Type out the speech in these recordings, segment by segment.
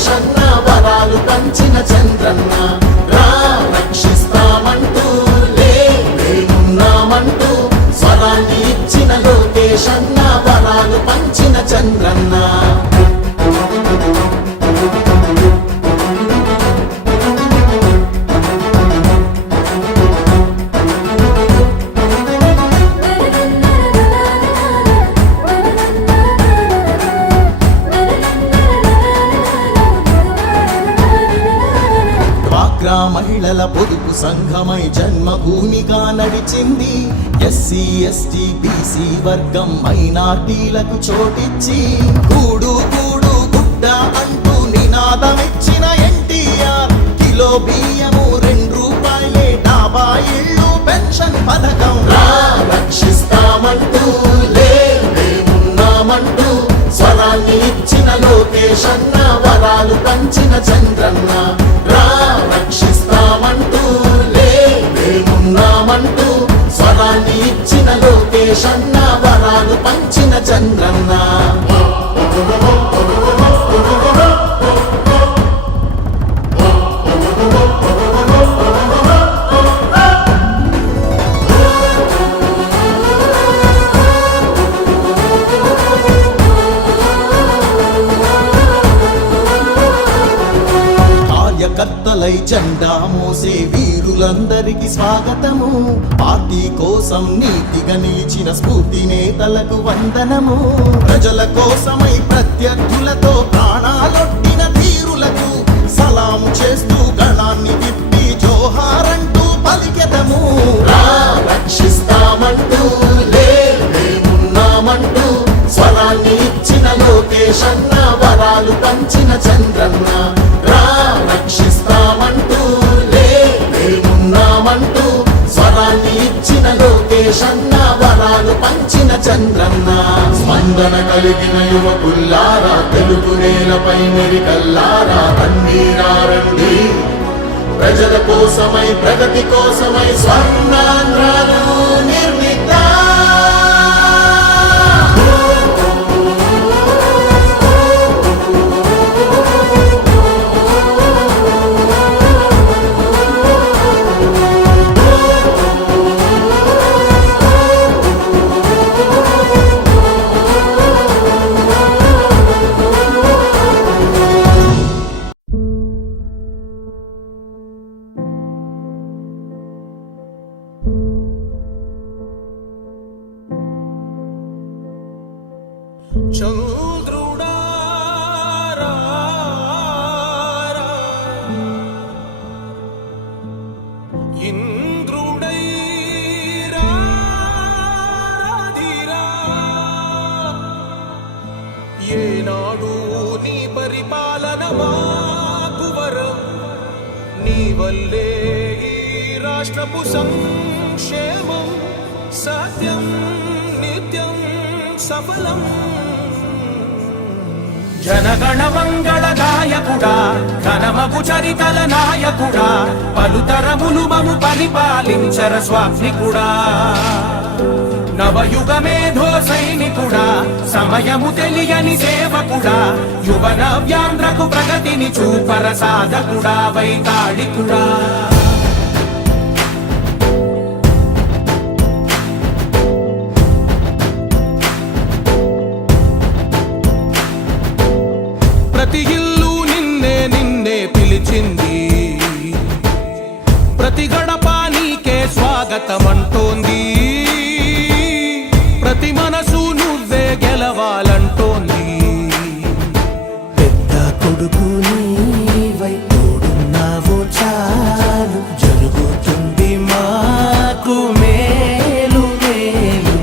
లోకేశన్న వరాలు పంచిన చంద్రన్న రా రక్షిస్తామంటూ లేమున్నామంటూ స్వరాన్ని ఇచ్చిన లోకేశన్న వరాలు పంచిన చంద్రన్న మహిళల పొదుపు సంఘమై జన్మభూమిగా నడిచింది. ఎస్సీ ఎస్టీ బీసీ వర్గం మైనార్టీలకు చోటిచ్చి కూడు కూడు గుడ్డ అంటూ నినాదమిచ్చిన ఎన్టీఆర్ కిలో బియ్యము 2 రూపాయలే డాబా ఇళ్ళు పెన్షన్ పథకం రక్షిస్తామంటూ లేమున్నామంటూ స్వరాన్ని ఇచ్చిన లోకేశన్న వరాలు పంచిన చంద్రన్న రా రక్షిస్తామంటూ లేమున్నామంటూ స్వరాన్ని ఇచ్చిన లోకేశన్న వరాలు పంచిన చంద్రన్న కత్తలై జెండా మోసే వీరులందరికీ స్వాగతము. పార్టీ కోసం నీతిగా నిలిచిన స్ఫూర్తి నేతలకు వందనము. ప్రజల కోసమై ప్రత్యర్థులతో ప్రాణాలొట్టిన ధీరులకు సలాం చేస్తూ గణాన్ని విప్పి జోహారంటూ పలికెదము. రక్షిస్తామంటూ లేమున్నామంటూ స్వరాన్ని ఇచ్చిన లోకేశన్న వరాలు పంచిన చంద్రన్న రక్షిస్తామంటూ లేమున్నామంటూ స్వరాన్ని ఇచ్చిన లోకేశన్న వరాలు పంచిన చంద్రన్న స్పందన కలిగిన యువకుల్లారా తెలుగు నేలపై మెరికల్లారా రండి ప్రజల కోసమై ప్రగతి కోసమై స్వర్ణాంధ్రను నిర్మిద్దాం. ఏనాడు నీ పరిపాలన మాకు వరం, నీ వల్లే ఈ రాష్ట్రపు సంక్షేమం సత్యం నిత్యం సఫలం. జనగణ మంగళ గాయకుడా ఘనమగు చరితల నాయకుడా పలుతరములు మము పరిపాలించర స్వామికుడా. నవయుగ మేధో సైనికుడా సమయము తెలియని సేవకుడా యువ నవ్యాంధ్రకు ప్రగతిని చూపర సాధకుడా వైతాళికుడా. ప్రతి ఇల్లు నిన్నే నిన్నే పిలిచింది, ప్రతి గడప నీకే స్వాగతమంటోంది, ప్రతి మనసు నువ్వే గెలవాలంటోంది. పెద్ద కొడుకు నీవై తోడున్నావు చాలు, జరుగుతుంది మాకు మేలు మేలు.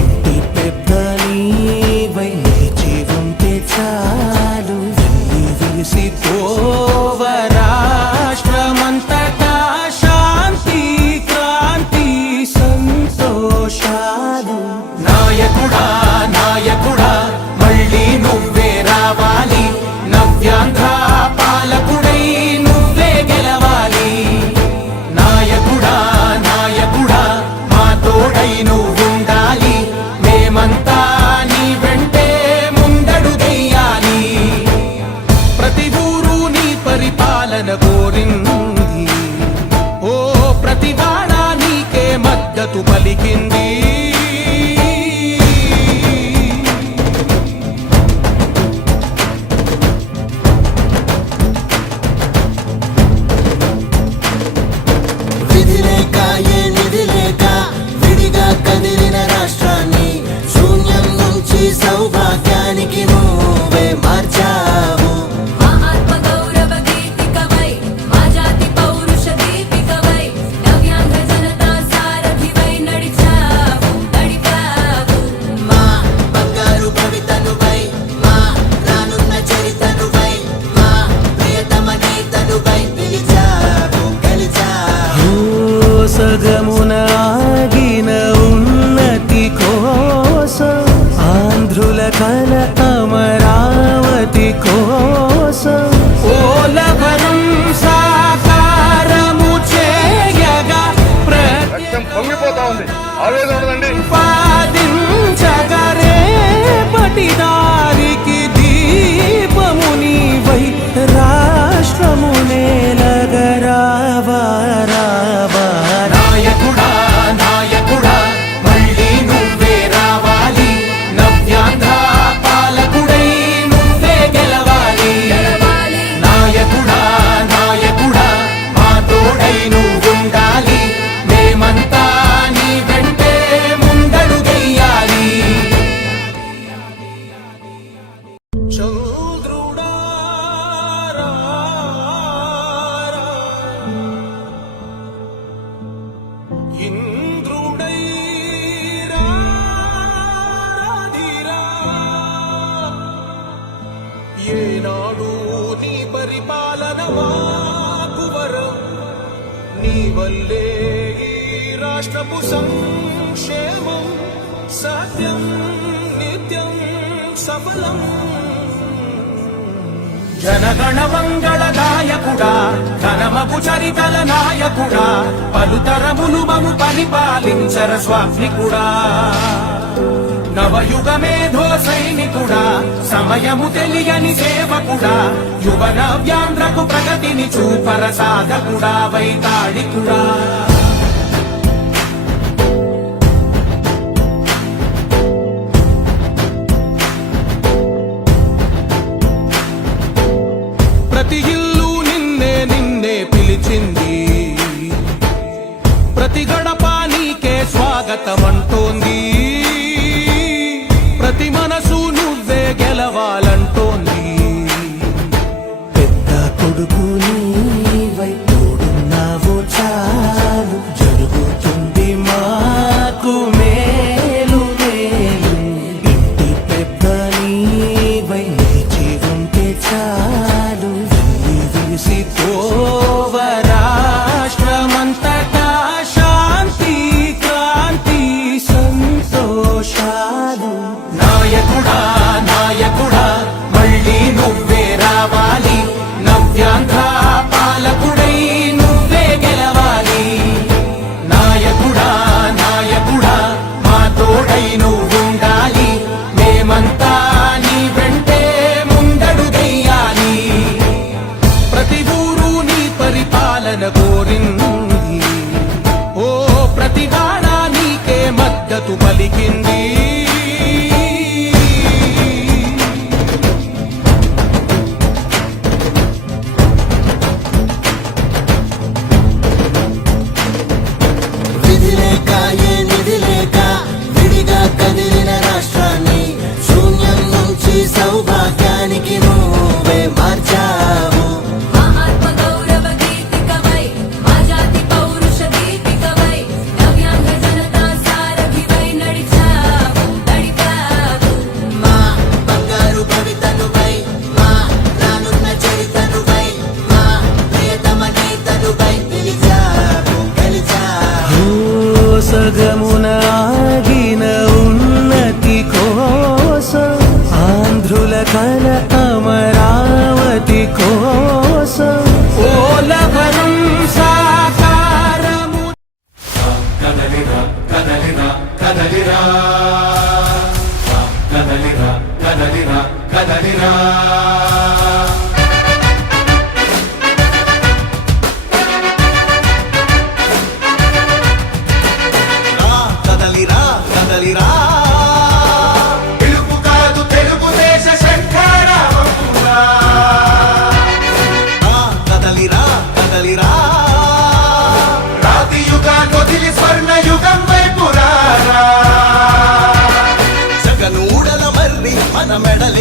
ఇంటి పెద్ద నీవై నిలిచి ఉంటే చాలు, వెళ్ళి విలిసి పోవ రాష్ట్రమంతటా శాంతి క్రాంతి సంతోషాలు. నాయకుడా నాయకుడా మళ్ళీ నువ్వే రావాలి, నవ్యాంధ్ర పాలకుడై నువ్వే గెలవాలి. వంతు పలికింది. విధి లేక ఏ నిధి లేక విడిగా కదిలిన రాష్ట్రాన్ని శూన్యం నుంచి సౌభాగ్యానికి నువ్వే మార్చావు. మా ఆత్మ గౌరవ గీతికవై మా జాతి పౌరుష దీపికవై నవ్యాంధ్ర జనతా సారథివై నడిచావు. మా బంగారు భవితనువై మా రానున్న చరితనువై మా ప్రియతమ నేతనువై పిలిచావు గెలిచావు. సగమున ఆగిన ఉన్నతి కోసం ఆంధ్రుల కల అమరావతి కోసం పోలవరం సాకారము చేయగా రక్తం పొంగిపోతా ఉంది. ఆవేదన ఉండదండి. ప్రతిపాదించగరే పటిదారికి దీపము నీవై రాష్ట్రము నేలగరావా రావా. నాయకుడా నాయకుడా మళ్ళీ నువ్వే రావాలి. నవ్యాంధ్ర పాలకుడై నువ్వే గెలవాలి. నాయకుడా నాయకుడా మా తోడై నువ్వుండాలి. మేమంతా నీ వెంటే ముందడుగెయ్యాలి. చంద్రుడా రా, ఇంద్రుడై రాధిరా. ఏనాడు నీ పరిపాలన మాకు వరం. నీ వల్లే ఈ రాష్ట్రపు సంక్షేమం సత్యం నిత్యం సఫలం. జనగణ మంగళదాయకుడా ఘనమపు చరితల నాయకుడా పలుతరములు మము పరిపాలించర స్వామికుడా. నవయుగ మేధో సైనికుడా సమయము తెలియని సేవకుడా యువ నవ్యాంధ్రకు ప్రగతిని చూపర సాధకుడా వైతాళికుడా. ప్రతి ఇల్లు నిన్నే నిన్నే పిలిచింది. ప్రతి గడప నీకే స్వాగతమంటోంది. ప్రతి మనసు నువ్వే గెలవాలంటోంది. పెద్ద కొడుకు నీవై తోడున్నావు చాలు జరుగుతుంది మాకు మేలు మేలు. ఇంటి పెద్ద నీవై నిలిచి ఉంటే చాలు విసి ఓవ రాష్ట్రమంతటా శాంతి క్రాంతి సంతోషాలు. నాయకుడా నాయకుడా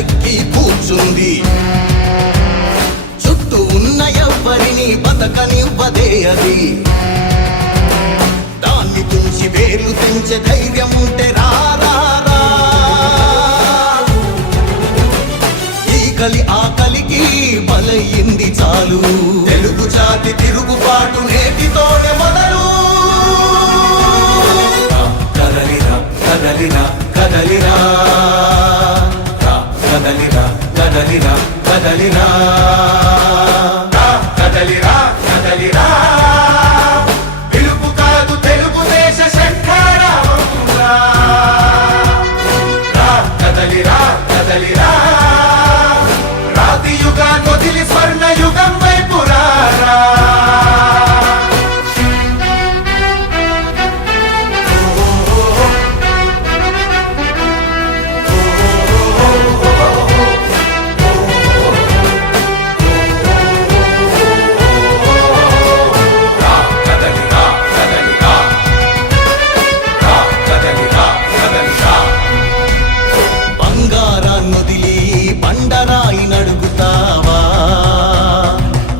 గద్దెనెక్కి కూర్చుంది. చుట్టూ ఉన్న ఎవ్వరిని బతకనివ్వదే అది. దాన్ని తుంచి వేర్లు తెంచే ధైర్యం ఉంటే రారా. ఈ కలి ఆకలికి బలయింది చాలు. తెలుగు జాతి తిరుగుబాటు నేటితోనే మొదలు. కదలిరా కదలిరా కదలిరా, కదలిరా కదలిరా కదలిరా, కదలిరా కదలిరా, పిలుపు కాదు తెలుగుదేశ శంఖారావంగా. కదలిరా కదలిరా, రాతి యుగాన్ని వదిలి స్వర్ణ యుగం వైపు రారా. బంగారాన్నొదిలి బండరాయి నడుగుతావా?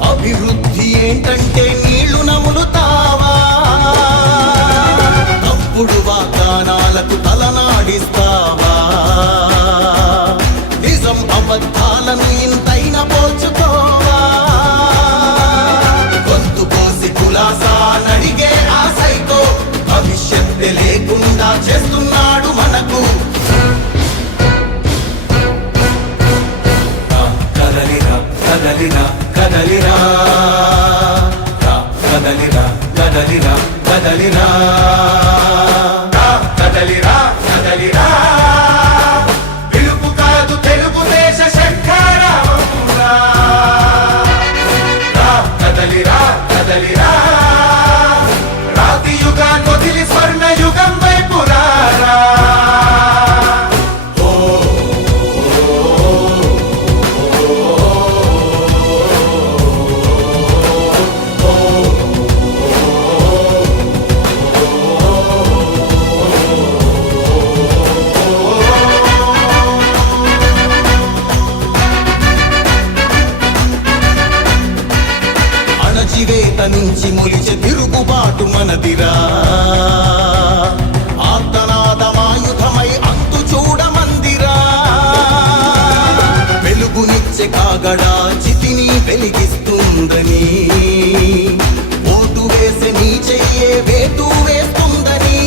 అభివృద్ధి ఏంటంటే నీళ్లు నములుతావా? తప్పుడు వాగ్దానాలకు తలనాడిస్తావా? నిజం అబద్ధాలను ఇంతైనా పోల్చుకోవా? గొంతు కోసి కులాసా నడిగే ఆ సైకో భవిష్యత్తు లేకుండా చేస్తున్నాడు మనకు. కదలిరా కదలిరా కదలిరా, కదలిరా కదలిరా కదలిరా, కదలిరా కదలిరా, పిలుపు కాదు తెలుగుదేశ శంఖారావంగా. కదలిరా కదలిరా, రాతి యుగాన్ని వదిలి స్వర్ణ యుగం వైపు రారా. అణచివేత నుంచి మొలిచే తిరుగుబాటు మనదిరా. ఆర్తనాదమాయుధమై అంతు చూడమందిరా. వెలుగునిచ్చే కాగడా చితిని వెలిగిస్తుందని, ఓటు వేసే నీ చెయ్యే వేటు వేస్తుందని.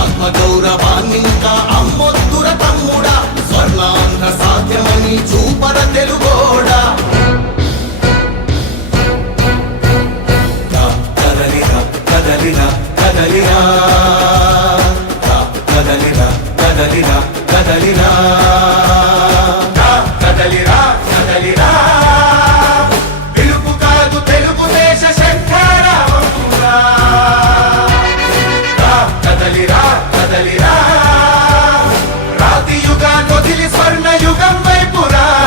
ఆత్మగౌరవాన్నింకా అమ్మొద్దుర తమ్ముడా, స్వర్ణాంధ్ర సాధ్యమని చూపర తెలుగోడా. కదలిరా కదలిరా కదలిరా, కదలిరా కదలిరా కదలిరా, కదలిరా కదలిరా, పిలుపు కాదు తెలుగుదేశ శంఖారావంగా. కదలిరా కదలిరా, రాతి యుగాన్ని వదిలి స్వర్ణ యుగం వైపు రారా.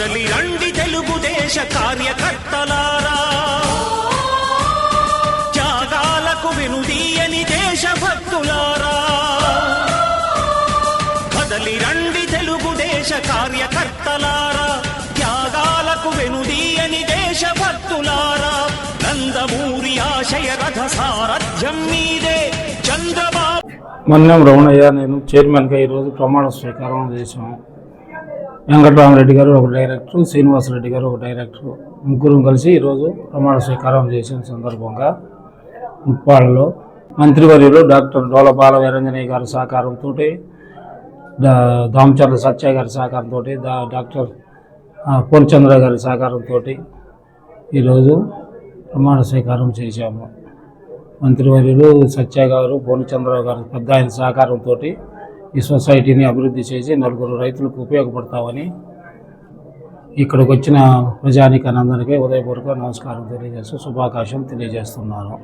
కదలి రండి తెలుగుదేశ కార్యకర్తలారా, త్యాగాలకు వెనుదీయని దేశభక్తులారా. కదలి రండి తెలుగుదేశ కార్యకర్తలారా, త్యాగాలకు వెనుదీయని దేశభక్తులారా. నందమూరి ఆశయ రథ సారథ్యం మీదే చంద్రబాబు. మన్యం రమణయ్య, నేను చైర్మన్గా ఈరోజు ప్రమాణ స్వీకారం చేశాము. వెంకటరామరెడ్డి గారు ఒక డైరెక్టర్, శ్రీనివాసరెడ్డి గారు ఒక డైరెక్టర్, ముగ్గురు కలిసి ఈరోజు ప్రమాణ స్వీకారం చేసిన సందర్భంగా ముప్పాళ్ళలో మంత్రివర్యులు డాక్టర్ డోల బాల వీరంజనేయ గారి సహకారంతో, దామచర్ల సత్య గారి సహకారంతో, డాక్టర్ పూర్ణచంద్ర గారి సహకారంతో ఈరోజు ప్రమాణ స్వీకారం చేశాము. మంత్రివర్యులు సత్య గారు, పూర్ణచంద్రరావు గారు పెద్ద ఆయన సహకారంతో ఈ సొసైటీని అభివృద్ధి చేసి నలుగురు రైతులకు ఉపయోగపడతామని ఇక్కడికి వచ్చిన ప్రజానికానందరికీ ఉదయపూర్వక నమస్కారం తెలియజేస్తూ శుభాకాంక్షలు తెలియజేస్తున్నాను.